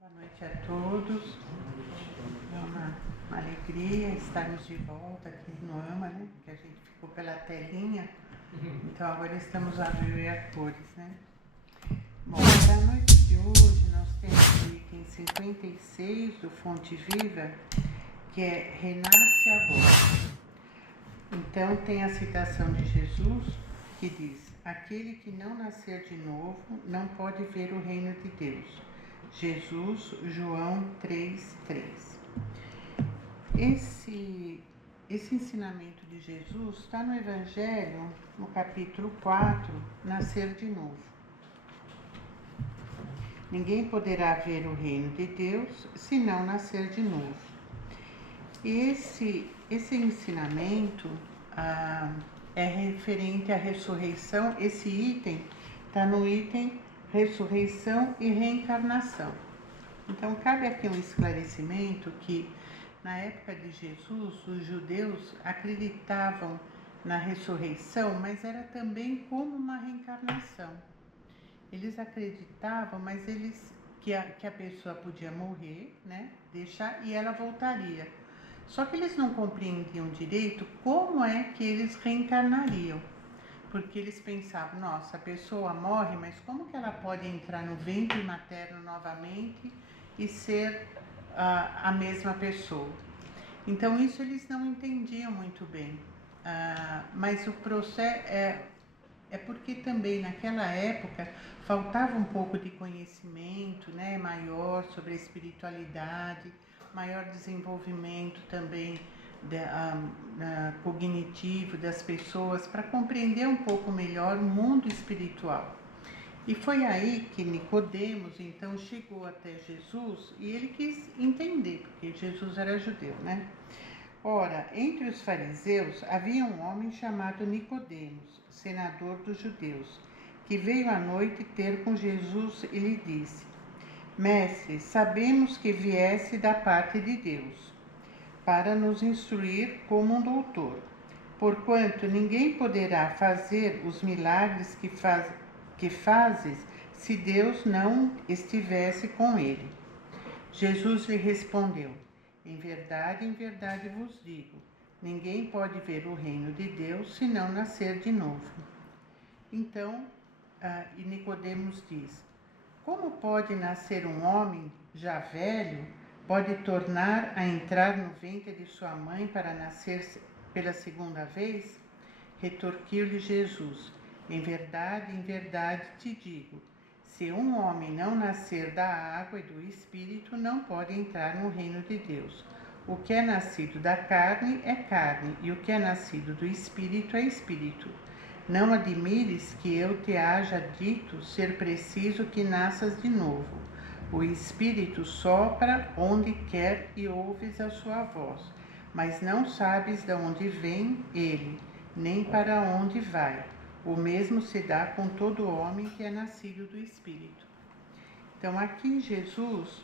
Boa noite a todos. É uma alegria estarmos de volta aqui no AMA, né? Que a gente ficou pela telinha. Então agora estamos a ver a cores, né? Bom, para a noite de hoje nós temos o item 56 do Fonte Viva, que é Renasce Agora. Então tem a citação de Jesus que diz: aquele que não nascer de novo não pode ver o reino de Deus. Jesus, João 3:3. Esse ensinamento de Jesus está no Evangelho, no capítulo 4, Nascer de Novo. Ninguém poderá ver o reino de Deus se não nascer de novo. Esse ensinamento é referente à ressurreição. Esse item está no item ressurreição e reencarnação. Então, cabe aqui um esclarecimento que, na época de Jesus, os judeus acreditavam na ressurreição, mas era também como uma reencarnação. Eles acreditavam, mas que a pessoa podia morrer, né, e ela voltaria. Só que eles não compreendiam direito como é que eles reencarnariam. Porque eles pensavam, nossa, a pessoa morre, mas como que ela pode entrar no ventre materno novamente e ser a mesma pessoa? Então isso eles não entendiam muito bem. Mas o processo é porque também naquela época faltava um pouco de conhecimento, né, maior sobre a espiritualidade, maior desenvolvimento também cognitivo das pessoas para compreender um pouco melhor o mundo espiritual. E foi aí que Nicodemos então chegou até Jesus e ele quis entender, porque Jesus era judeu, né? Ora, entre os fariseus havia um homem chamado Nicodemos, senador dos judeus, que veio à noite ter com Jesus e lhe disse: Mestre, sabemos que viesse da parte de Deus, para nos instruir como um doutor, porquanto ninguém poderá fazer os milagres que fazes se Deus não estivesse com ele. Jesus lhe respondeu: em verdade vos digo, ninguém pode ver o reino de Deus se não nascer de novo. Então, e Nicodemos diz: como pode nascer um homem já velho, pode tornar a entrar no ventre de sua mãe para nascer pela segunda vez? Retorquiu-lhe Jesus: em verdade te digo, se um homem não nascer da água e do Espírito, não pode entrar no reino de Deus. O que é nascido da carne é carne, e o que é nascido do Espírito é Espírito. Não admires que eu te haja dito ser preciso que nasças de novo. O Espírito sopra onde quer e ouves a sua voz, mas não sabes de onde vem ele, nem para onde vai. O mesmo se dá com todo homem que é nascido do Espírito. Então aqui Jesus,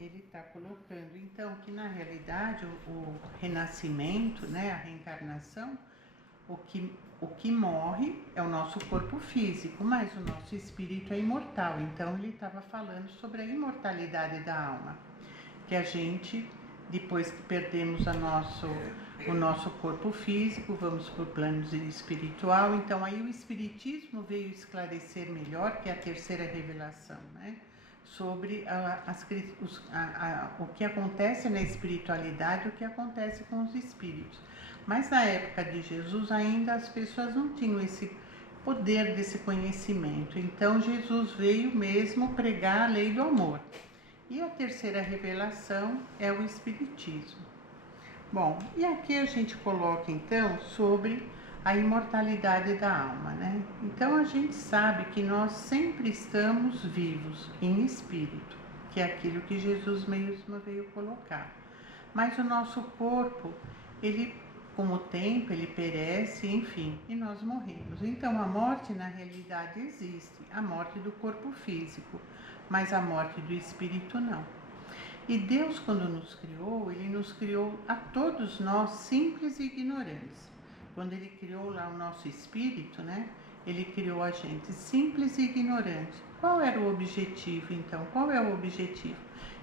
ele está colocando então que na realidade o renascimento, né, a reencarnação, o que morre é o nosso corpo físico, mas o nosso espírito é imortal. Então ele estava falando sobre a imortalidade da alma, que a gente, depois que perdemos o nosso corpo físico, vamos para o plano espiritual. Então aí o Espiritismo veio esclarecer melhor, que é a terceira revelação, né? Sobre o que acontece na espiritualidade, o que acontece com os espíritos. Mas na época de Jesus ainda as pessoas não tinham esse poder desse conhecimento. Então Jesus veio mesmo pregar a lei do amor. E a terceira revelação é o Espiritismo. Bom, e aqui a gente coloca então sobre a imortalidade da alma, né? Então a gente sabe que nós sempre estamos vivos em espírito, que é aquilo que Jesus mesmo veio colocar. Mas o nosso corpo, ele, com o tempo, ele perece, enfim, e nós morremos. Então a morte na realidade existe, a morte do corpo físico, mas a morte do espírito não. E Deus, quando nos criou, ele nos criou a todos nós simples e ignorantes. Quando ele criou lá o nosso espírito, né? Ele criou a gente simples e ignorante. Qual era o objetivo, então? Qual é o objetivo?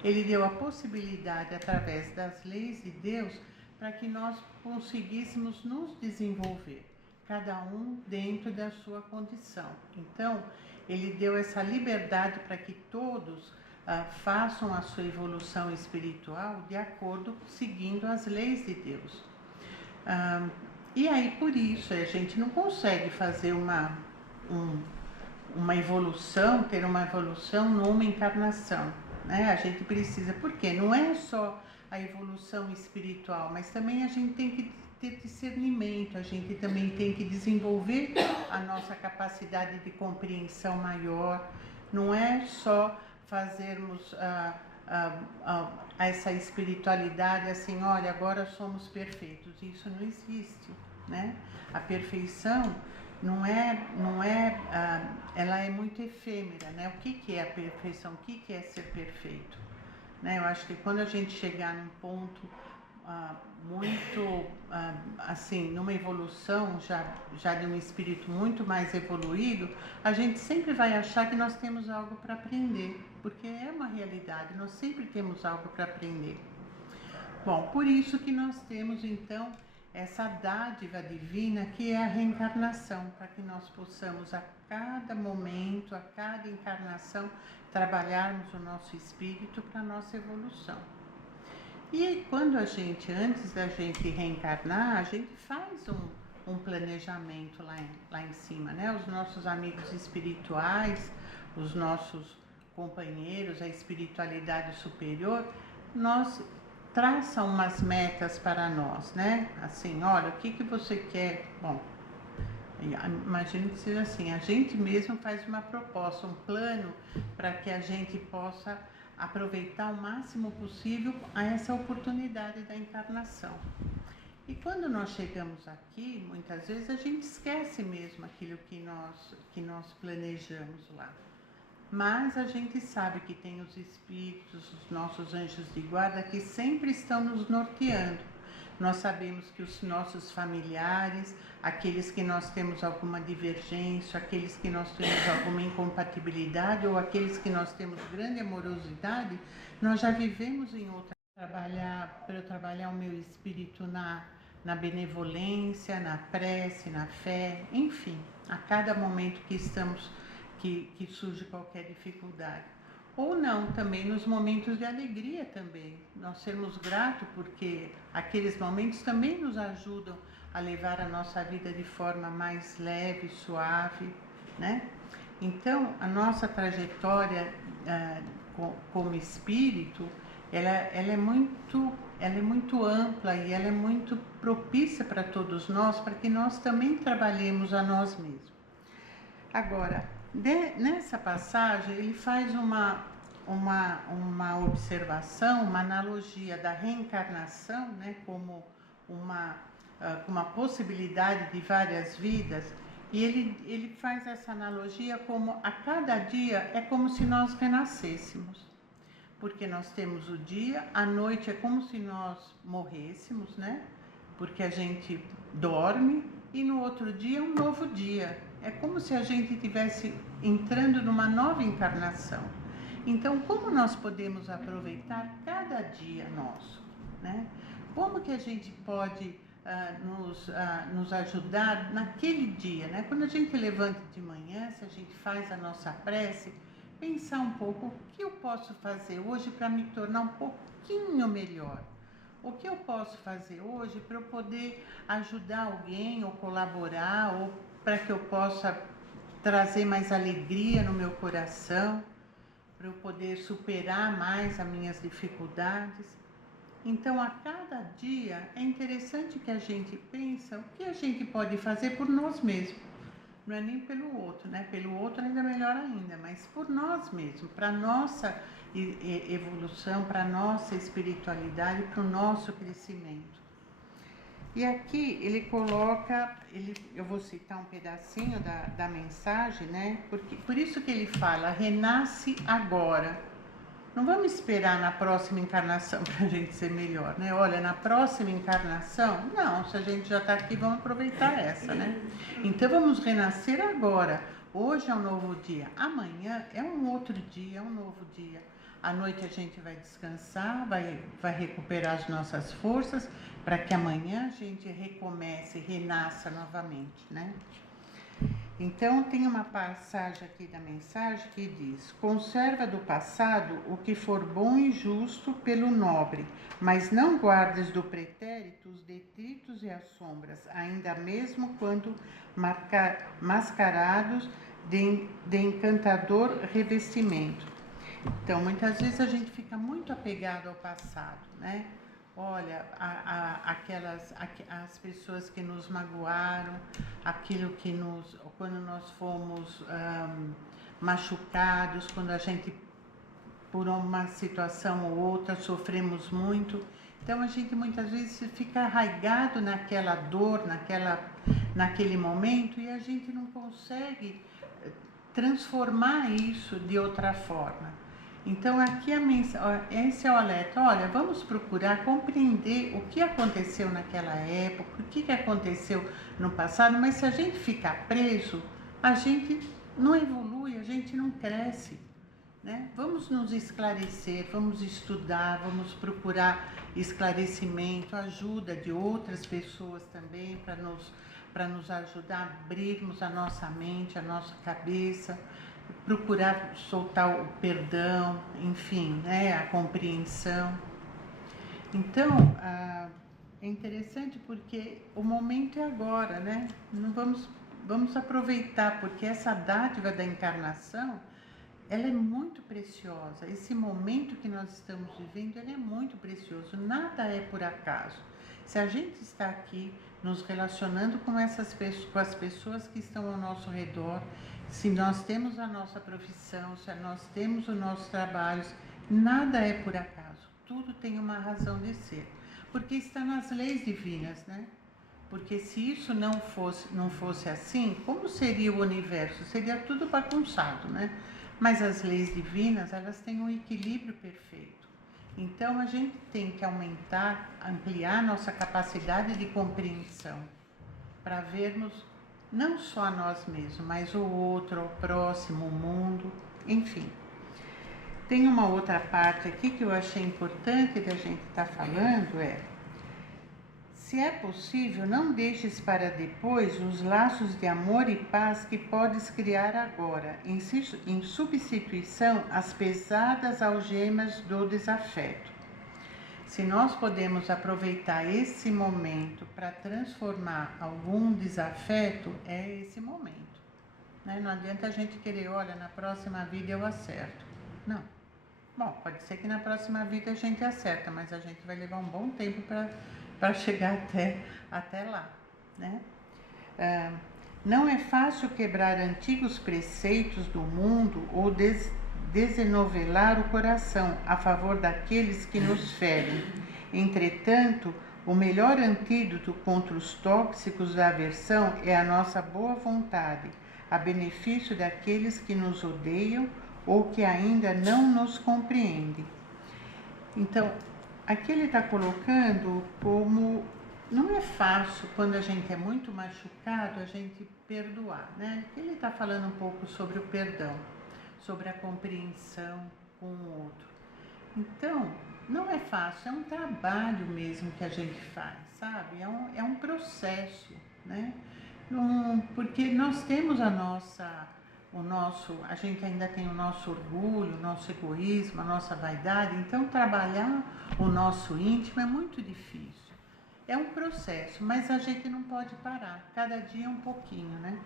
Ele deu a possibilidade, através das leis de Deus, para que nós conseguíssemos nos desenvolver, cada um dentro da sua condição. Então, ele deu essa liberdade para que todos façam a sua evolução espiritual de acordo, seguindo as leis de Deus. E aí, por isso, a gente não consegue fazer uma evolução, ter uma evolução numa encarnação, né? A gente precisa, porque não é só a evolução espiritual, mas também a gente tem que ter discernimento, a gente também tem que desenvolver a nossa capacidade de compreensão maior. Não é só fazermos essa espiritualidade assim, olha, agora somos perfeitos. Isso não existe, né? A perfeição ela é muito efêmera, né? O que é a perfeição? O que é ser perfeito? Né? Eu acho que quando a gente chegar num ponto muito, assim, numa evolução já de um espírito muito mais evoluído, a gente sempre vai achar que nós temos algo para aprender, porque é uma realidade, nós sempre temos algo para aprender. Bom, por isso que nós temos, então, essa dádiva divina que é a reencarnação, para que nós possamos a cada momento, a cada encarnação, trabalharmos o nosso espírito para a nossa evolução. E quando antes da gente reencarnar, a gente faz um planejamento lá em cima, né? Os nossos amigos espirituais, os nossos companheiros, a espiritualidade superior, nós traçam umas metas para nós, né? Assim, olha, o que você quer? Bom, imagino que seja assim, a gente mesmo faz uma proposta, um plano para que a gente possa aproveitar o máximo possível a essa oportunidade da encarnação. E quando nós chegamos aqui, muitas vezes a gente esquece mesmo aquilo que nós planejamos lá. Mas a gente sabe que tem os espíritos, os nossos anjos de guarda que sempre estão nos norteando. Nós sabemos que os nossos familiares, aqueles que nós temos alguma divergência, aqueles que nós temos alguma incompatibilidade ou aqueles que nós temos grande amorosidade, nós já vivemos em outra. Para eu trabalhar o meu espírito na benevolência, na prece, na fé, enfim, a cada momento que estamos, que surge qualquer dificuldade. Ou não, também nos momentos de alegria também, nós sermos gratos porque aqueles momentos também nos ajudam a levar a nossa vida de forma mais leve, suave, né? Então, a nossa trajetória como espírito, ela é muito ampla e ela é muito propícia para todos nós, para que nós também trabalhemos a nós mesmos. Agora, nessa passagem, ele faz uma observação, uma analogia da reencarnação, né, como uma possibilidade de várias vidas, e ele faz essa analogia como a cada dia é como se nós renascêssemos, porque nós temos o dia, a noite é como se nós morrêssemos, né, porque a gente dorme e no outro dia é um novo dia. É como se a gente estivesse entrando numa nova encarnação. Então, como nós podemos aproveitar cada dia nosso, né? Como que a gente pode nos ajudar naquele dia, né? Quando a gente levanta de manhã, se a gente faz a nossa prece, pensar um pouco o que eu posso fazer hoje para me tornar um pouquinho melhor. O que eu posso fazer hoje para eu poder ajudar alguém ou colaborar ou para que eu possa trazer mais alegria no meu coração, para eu poder superar mais as minhas dificuldades. Então, a cada dia é interessante que a gente pense o que a gente pode fazer por nós mesmos. Não é nem pelo outro, né? Pelo outro ainda melhor ainda, mas por nós mesmos, para a nossa evolução, para a nossa espiritualidade, para o nosso crescimento. E aqui ele coloca, eu vou citar um pedacinho da mensagem, né? Por isso que ele fala, renasce agora. Não vamos esperar na próxima encarnação para a gente ser melhor, né? Olha, na próxima encarnação, não, se a gente já está aqui, vamos aproveitar essa, né? Então vamos renascer agora. Hoje é um novo dia, amanhã é um outro dia, é um novo dia. À noite a gente vai descansar, vai recuperar as nossas forças para que amanhã a gente recomece, renasça novamente, né? Então, tem uma passagem aqui da mensagem que diz: conserva do passado o que for bom e justo pelo nobre, mas não guardes do pretérito os detritos e as sombras, ainda mesmo quando mascarados de encantador revestimento. Então, muitas vezes a gente fica muito apegado ao passado, né? Olha, as pessoas que nos magoaram, aquilo que quando nós fomos machucados, quando a gente, por uma situação ou outra, sofremos muito. Então, a gente muitas vezes fica arraigado naquela dor, naquele momento, e a gente não consegue transformar isso de outra forma. Então, aqui esse é o alerta. Olha, vamos procurar compreender o que aconteceu naquela época, o que aconteceu no passado, mas se a gente ficar preso, a gente não evolui, a gente não cresce, né? Vamos nos esclarecer, vamos estudar, vamos procurar esclarecimento, ajuda de outras pessoas também, para nos ajudar a abrirmos a nossa mente, a nossa cabeça, procurar soltar o perdão, enfim, né, a compreensão. Então, é interessante porque o momento é agora, né? Não vamos aproveitar, porque essa dádiva da encarnação, ela é muito preciosa. Esse momento que nós estamos vivendo, ele é muito precioso. Nada é por acaso. Se a gente está aqui nos relacionando com as pessoas que estão ao nosso redor, se nós temos a nossa profissão, se nós temos o nosso trabalho, nada é por acaso. Tudo tem uma razão de ser. Porque está nas leis divinas, né? Porque se isso não fosse assim, como seria o universo? Seria tudo bagunçado, né? Mas as leis divinas, elas têm um equilíbrio perfeito. Então, a gente tem que ampliar nossa capacidade de compreensão para vermos não só a nós mesmos, mas o outro, o próximo, o mundo, enfim. Tem uma outra parte aqui que eu achei importante da gente estar falando, se é possível, não deixes para depois os laços de amor e paz que podes criar agora, em substituição às pesadas algemas do desafeto. Se nós podemos aproveitar esse momento para transformar algum desafeto, é esse momento, né? Não adianta a gente querer, olha, na próxima vida eu acerto. Não. Bom, pode ser que na próxima vida a gente acerta, mas a gente vai levar um bom tempo para chegar até lá, né? Não é fácil quebrar antigos preceitos do mundo ou desenovelar o coração a favor daqueles que nos ferem. Entretanto, o melhor antídoto contra os tóxicos da aversão é a nossa boa vontade, a benefício daqueles que nos odeiam ou que ainda não nos compreendem. Então, aqui ele está colocando como não é fácil, quando a gente é muito machucado, a gente perdoar, né? Ele está falando um pouco sobre o perdão, sobre a compreensão com o outro. Então, não é fácil, é um trabalho mesmo que a gente faz, sabe? É um processo, né? Porque nós temos a gente ainda tem o nosso orgulho, o nosso egoísmo, a nossa vaidade, então trabalhar o nosso íntimo é muito difícil. É um processo, mas a gente não pode parar, cada dia um pouquinho, né?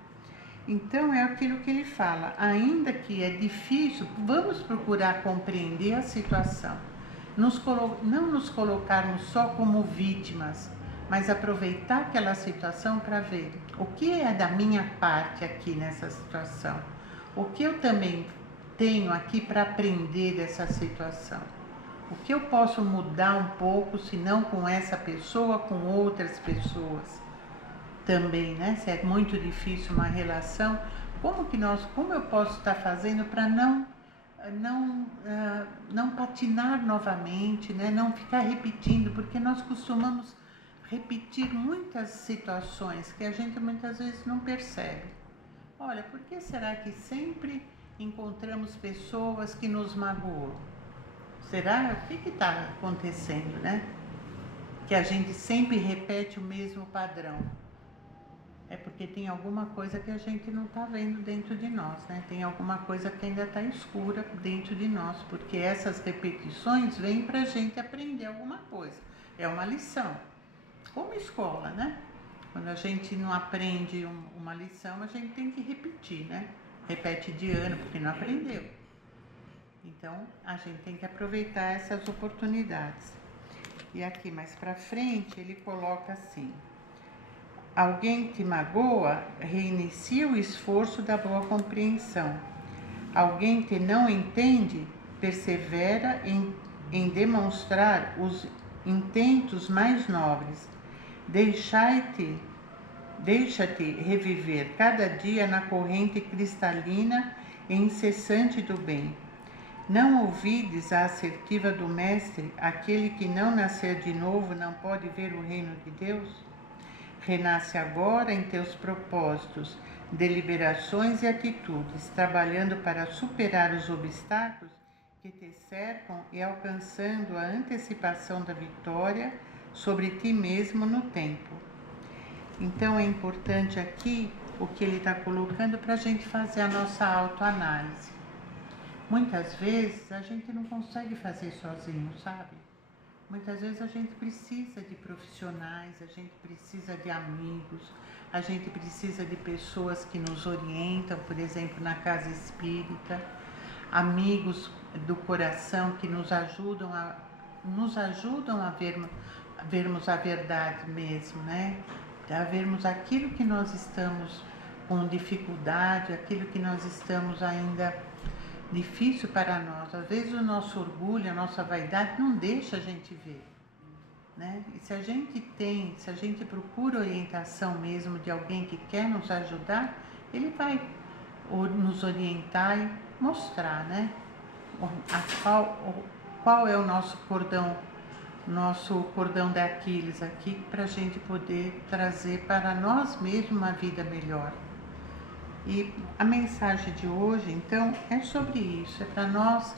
Então é aquilo que ele fala, ainda que é difícil, vamos procurar compreender a situação, não nos colocarmos só como vítimas, mas aproveitar aquela situação para ver o que é da minha parte aqui nessa situação, o que eu também tenho aqui para aprender dessa situação, o que eu posso mudar um pouco, se não com essa pessoa, com outras pessoas também, né? Se é muito difícil uma relação, como eu posso estar fazendo para não não patinar novamente, né? Não ficar repetindo, porque nós costumamos repetir muitas situações que a gente muitas vezes não percebe. Olha, por que será que sempre encontramos pessoas que nos magoam? Será? O que está acontecendo, né? Que a gente sempre repete o mesmo padrão. É porque tem alguma coisa que a gente não está vendo dentro de nós, né? Tem alguma coisa que ainda está escura dentro de nós, porque essas repetições vêm para a gente aprender alguma coisa. É uma lição, como escola, né? Quando a gente não aprende uma lição, a gente tem que repetir, né? Repete de ano, porque não aprendeu. Então, a gente tem que aproveitar essas oportunidades. E aqui mais para frente, ele coloca assim: alguém te magoa, reinicia o esforço da boa compreensão. Alguém te não entende, persevera em demonstrar os intentos mais nobres. Deixa-te reviver cada dia na corrente cristalina e incessante do bem. Não ouvides a assertiva do Mestre, aquele que não nascer de novo não pode ver o reino de Deus? Renasce agora em teus propósitos, deliberações e atitudes, trabalhando para superar os obstáculos que te cercam e alcançando a antecipação da vitória sobre ti mesmo no tempo. Então é importante aqui o que ele está colocando para a gente fazer a nossa autoanálise. Muitas vezes a gente não consegue fazer sozinho, sabe? Muitas vezes a gente precisa de profissionais, a gente precisa de amigos, a gente precisa de pessoas que nos orientam, por exemplo, na casa espírita, amigos do coração que nos ajudam a vermos a verdade mesmo, né? A vermos aquilo que nós estamos com dificuldade, aquilo que nós estamos ainda difícil para nós. Às vezes o nosso orgulho, a nossa vaidade não deixa a gente ver, né? E se a gente procura orientação mesmo de alguém que quer nos ajudar, ele vai nos orientar e mostrar, né? Qual é o nosso cordão de Aquiles aqui, para a gente poder trazer para nós mesmos uma vida melhor. E a mensagem de hoje, então, é sobre isso, é para nós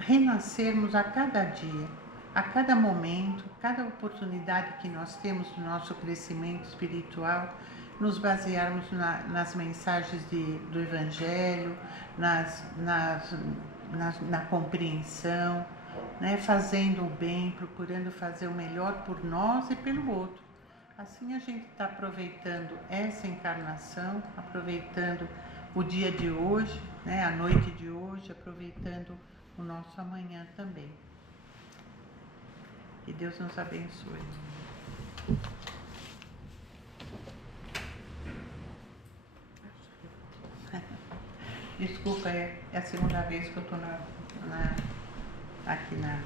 renascermos a cada dia, a cada momento, cada oportunidade que nós temos no nosso crescimento espiritual, nos basearmos nas mensagens do Evangelho, na compreensão, né? Fazendo o bem, procurando fazer o melhor por nós e pelo outro. Assim a gente está aproveitando essa encarnação, aproveitando o dia de hoje, né, a noite de hoje, aproveitando o nosso amanhã também. Que Deus nos abençoe. Desculpa, é a segunda vez que eu estou aqui na...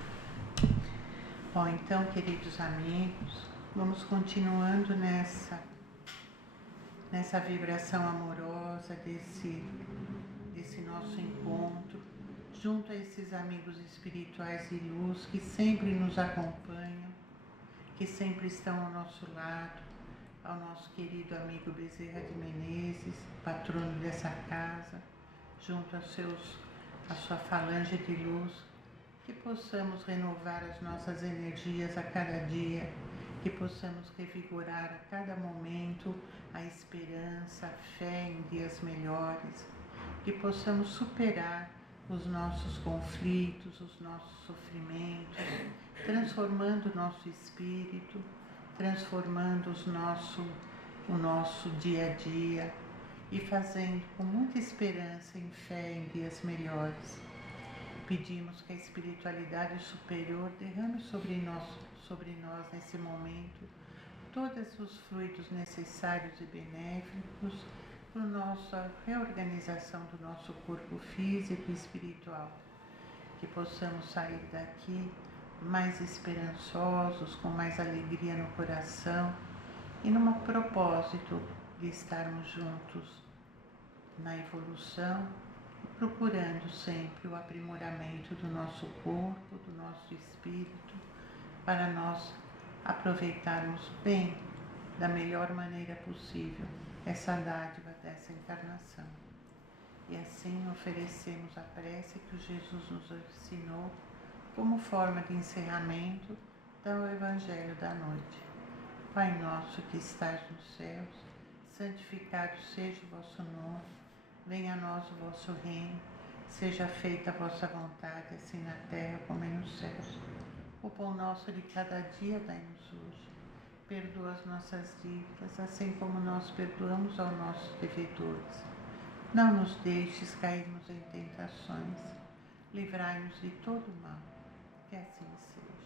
Bom, então, queridos amigos, vamos continuando nessa vibração amorosa desse nosso encontro, junto a esses amigos espirituais de luz que sempre nos acompanham, que sempre estão ao nosso lado, ao nosso querido amigo Bezerra de Menezes, patrono dessa casa, junto a sua falange de luz, que possamos renovar as nossas energias a cada dia, que possamos revigorar a cada momento a esperança, a fé em dias melhores, que possamos superar os nossos conflitos, os nossos sofrimentos, transformando o nosso espírito, transformando o nosso dia a dia e fazendo com muita esperança e fé em dias melhores. Pedimos que a espiritualidade superior derrame sobre nós nesse momento todos os fluidos necessários e benéficos para a nossa reorganização do nosso corpo físico e espiritual. Que possamos sair daqui mais esperançosos, com mais alegria no coração e num propósito de estarmos juntos na evolução procurando sempre o aprimoramento do nosso corpo, do nosso espírito, para nós aproveitarmos bem, da melhor maneira possível, essa dádiva dessa encarnação. E assim oferecemos a prece que Jesus nos ensinou como forma de encerramento do Evangelho da noite. Pai nosso que estás nos céus, santificado seja o vosso nome, venha a nós o vosso reino, seja feita a vossa vontade, assim na terra como nos céus. O pão nosso de cada dia dai-nos hoje. Perdoa as nossas dívidas, assim como nós perdoamos aos nossos devedores. Não nos deixes cairmos em tentações. Livrai-nos de todo o mal. Que assim seja.